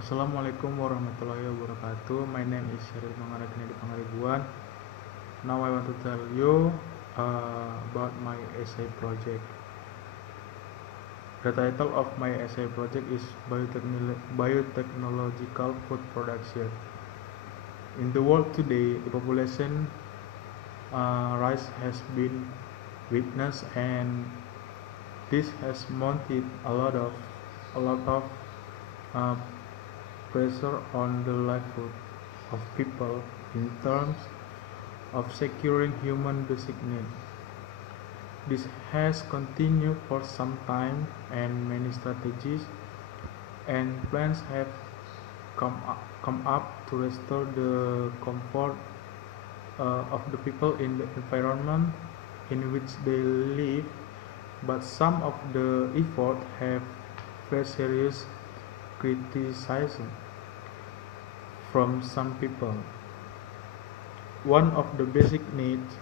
Assalamualaikum warahmatullahi wabarakatuh. My name is Syaril Mangarakini di Pangaribuan. Now I want to tell you about my essay project. The title of my essay project is Biotechnological Food Production. In the world today, the population rise has been witnessed, and this has mounted a lot of uh, pressure on the livelihood of people in terms of securing human basic needs. This has continued for some time, and many strategies and plans have come up to restore the comfort of the people in the environment in which they live, but some of the efforts have faced serious criticism from some people. One of the basic needs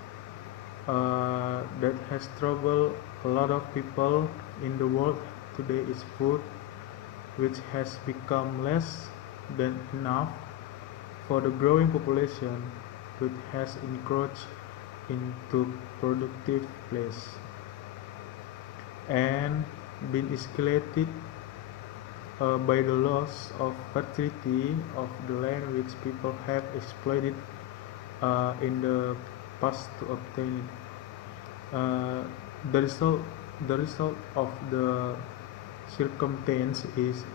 that has troubled a lot of people in the world today is food, which has become less than enough for the growing population, which has encroached into productive place and been escalated by the loss of fertility of the land which people have exploited in the past to obtain it. The result of the circumstance is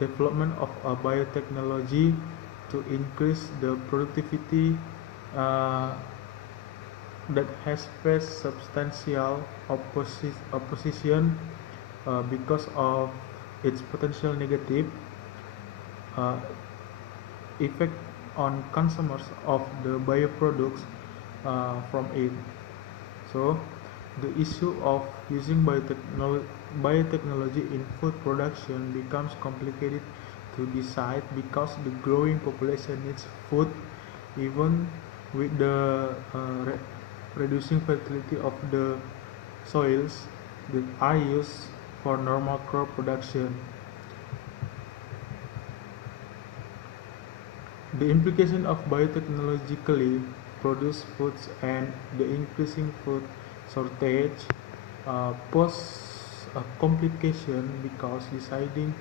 development of a biotechnology to increase the productivity uh, that has faced substantial opposition because of its potential negative uh, effect on consumers of the bioproducts from it. So, the issue of using biotechnology in food production becomes complicated to decide because the growing population needs food even with the reducing fertility of the soils that are used for normal crop production. The implication of biotechnologically produced foods and the increasing food shortage pose a complication because deciding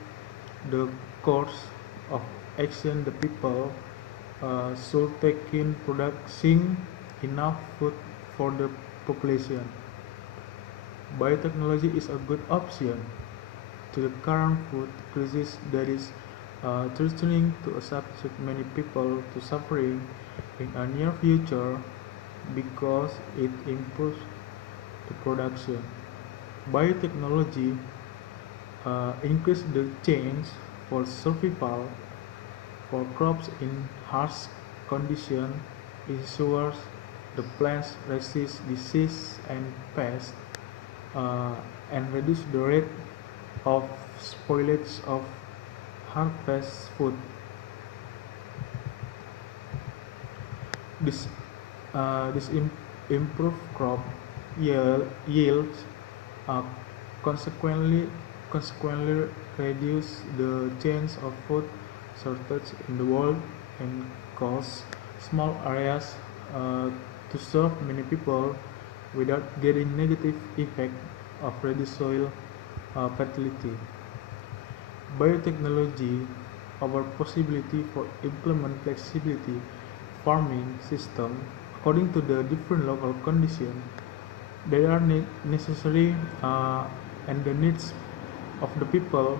the course of action the people should take in producing enough food for the population. Biotechnology is a good option to the current food crisis that is threatening to subject many people to suffering in a near future because it improves the production. Biotechnology increases the chance for survival for crops in harsh conditions, ensures the plants resist disease and pests, uh, and reduce the rate of spoilage of harvest food. This improved crop yields uh, consequently consequently reduce the chance of food shortage in the world and cause small areas to serve many people without getting negative effect of reduced soil fertility. Biotechnology our possibility for implement flexibility farming system according to the different local conditions that are necessary and the needs of the people,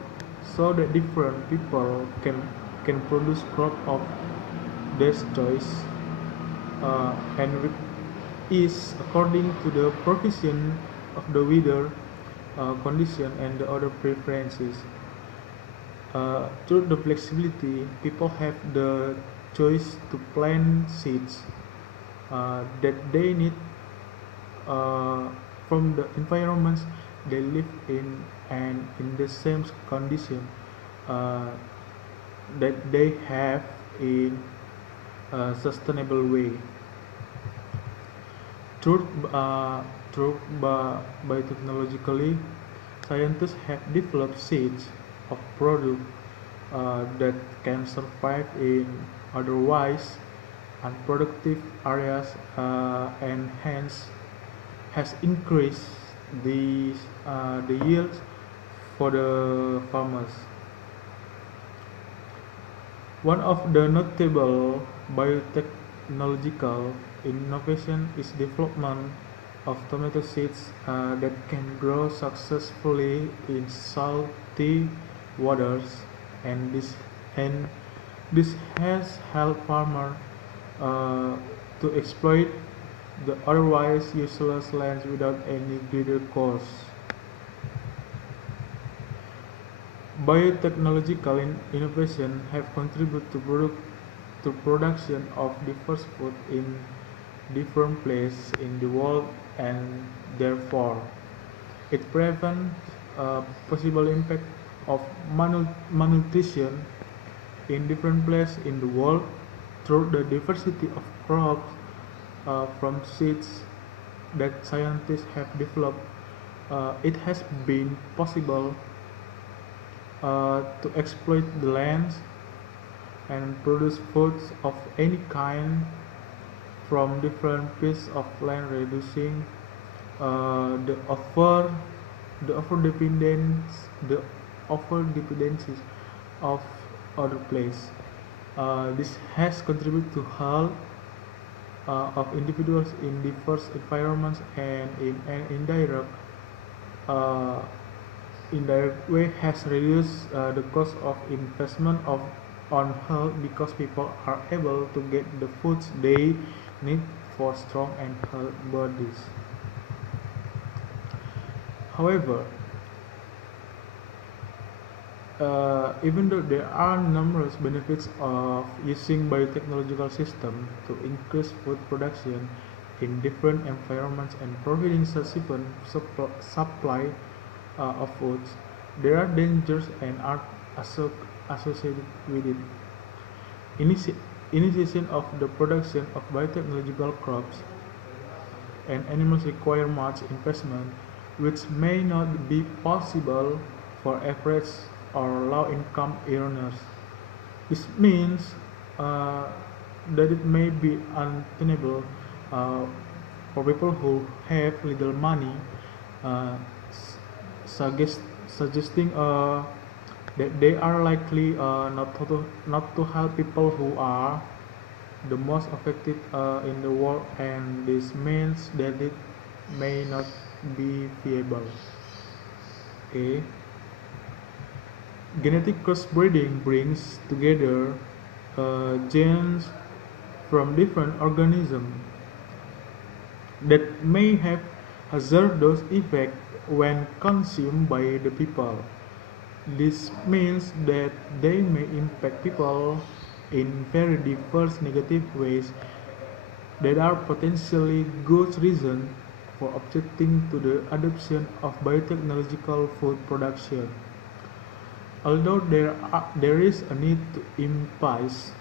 so that different people can produce crop of their choice and with ease according to the provision of the weather condition and the other preferences. Through the flexibility, people have the choice to plant seeds that they need uh, from the environments they live in and in the same condition uh, that they have in a sustainable way. Through, uh, through biotechnologically, scientists have developed seeds of product that can survive in otherwise unproductive areas, and hence has increased the yields for the farmers. One of the notable biotechnological innovation is development of tomato seeds that can grow successfully in salty waters, and this has helped farmers to exploit the otherwise useless lands without any greater cost. Biotechnological innovation have contributed to production of diverse food in different places in the world, and therefore it prevents a possible impact of malnutrition in different places in the world through the diversity of crops from seeds that scientists have developed. It has been possible to exploit the lands and produce foods of any kind from different pieces of land, reducing uh, the over the over dependencies of other places. This has contributed to health of individuals in diverse environments, and in an uh, indirect way has reduced the cost of investment on health, because people are able to get the foods they need for strong and healthy bodies. However, even though there are numerous benefits of using biotechnological systems to increase food production in different environments and providing sufficient supply of foods, there are dangers and are associated with it. Initiation of the production of biotechnological crops and animals require much investment, which may not be possible for average or low-income earners. This means uh, that it may be untenable uh, for people who have little money, uh, suggesting that they are likely not to help people who are the most affected in the world, and this means that it may not be viable. Okay. Genetic crossbreeding brings together genes from different organisms that may have hazardous effects when consumed by the people. This means that they may impact people in very diverse negative ways that are potentially good reasons for objecting to the adoption of biotechnological food production. Although there is a need to impose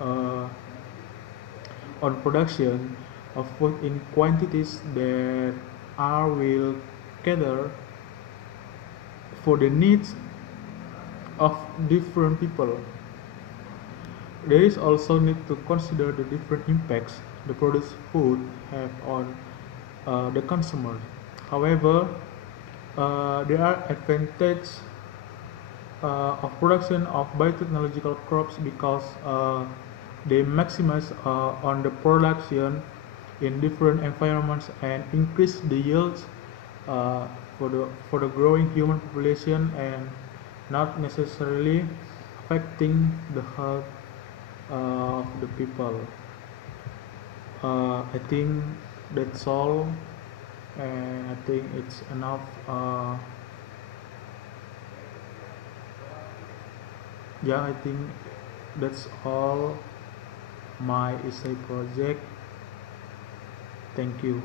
uh, on production of food in quantities that are will cater for the needs of different people, there is also need to consider the different impacts the produced food have on the consumer. However, there are advantages of production of biotechnological crops because they maximize on the production in different environments and increase the yields uh, for the growing human population, and not necessarily affecting the health of the people. I think that's all, and I think it's enough. Yeah, I think that's all my essay project. Thank you.